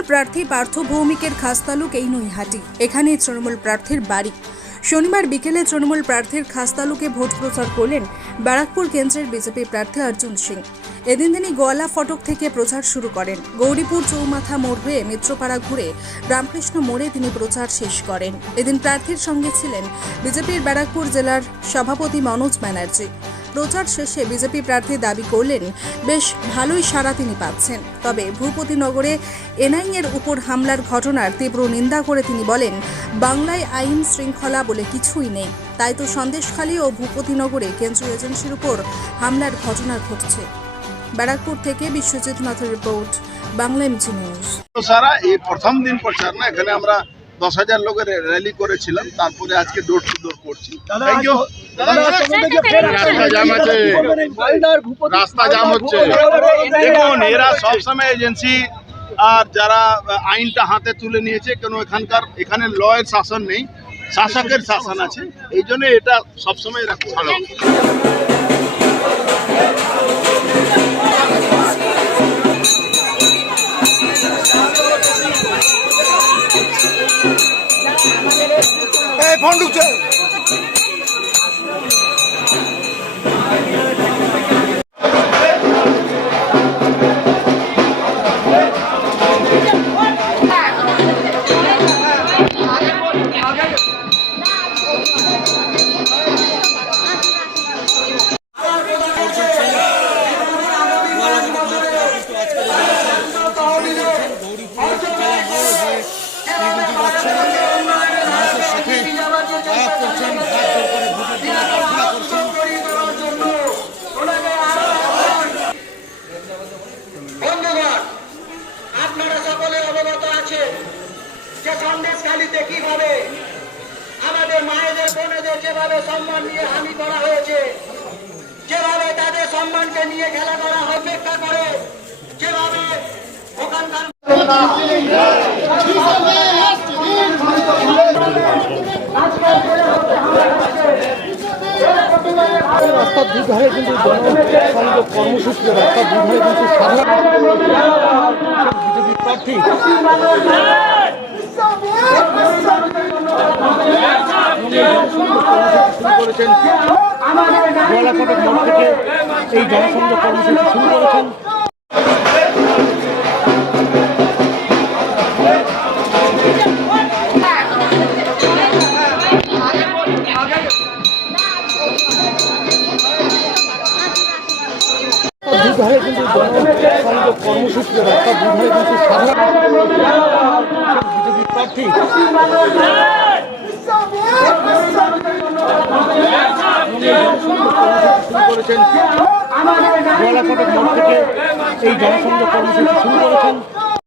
তৃণমূল প্রার্থী পার্থ ভৌমিকের খাসতালুক এই নৈহাটি। এখানেই তৃণমূল প্রার্থীর বাড়ি। শনিবার বিকেলে তৃণমূল প্রার্থীর খাসতালুকে ভোট প্রচার করলেন ব্যারাকপুর কেন্দ্রের বিজেপি প্রার্থী অর্জুন সিং। এদিন তিনি গোয়ালা ফটক থেকে প্রচার শুরু করেন। গৌরীপুর চৌমাথা মোড় হয়ে মিত্রপাড়া ঘুরে রামকৃষ্ণ মোড়ে তিনি প্রচার শেষ করেন। এদিন প্রার্থীর সঙ্গে ছিলেন বিজেপির ব্যারাকপুর জেলার সভাপতি মনোজ ব্যানার্জি। প্রচার শেষে বিজেপি প্রার্থী দাবি করলেন, বেশ ভালোই সাড়া তিনি পাচ্ছেন। তবে ভূপতিনগরে এনআইএর উপর হামলার ঘটনার তীব্র নিন্দা করে তিনি বলেন, বাংলায় আইন শৃঙ্খলা বলে কিছুই নেই। তাই তো সন্দেশখালী ও ভূপতিনগরে কেন্দ্রীয় এজেন্সির উপর হামলার ঘটনা ঘটছে। ব্যারাকপুর থেকে বিশ্বজিৎ নাথের রিপোর্ট, বাংলা এমজি নিউজ সারা এই প্রথম দিন প্রচার না, এখানে আমরা দশ হাজার লোকের র্যালি করেছিলাম তারপরে আজকে ডোর টু ডোর করছি। রাস্তা জাম রাস্তা জাম হচ্ছে। দেখুন এরা সবসময় এজেন্সি আর যারা আইনটা হাতে তুলে নিয়েছে কেন এখানকার এখানে লয়ের শাসন নেই শাসকের শাসন আছে এই জন্য এটা সবসময় এরা ভালো বন্ধুগণ যে সন্দেশখালীতে কীভাবে আমাদের মায়েদের, বোনেদের যেভাবে সম্মান নিয়ে হানি করা হয়েছে, যেভাবে তাদের সম্মানকে নিয়ে খেলা করা অপেক্ষা করে, যেভাবে ওখানকার কিন্তু জনসংযোগ দুধারে কিন্তু সাধারণ বিজেপি প্রার্থী শুরু করেছেন। এই জনসংযোগ কর্মসূচি শুরু করেছেন। জনসংযোগ কর্মসূচি দুধারে কিন্তু কিন্তু বিজেপি প্রার্থী করেছেন থেকে এই জনসংযোগ কর্মসূচি শুরু করেছেন।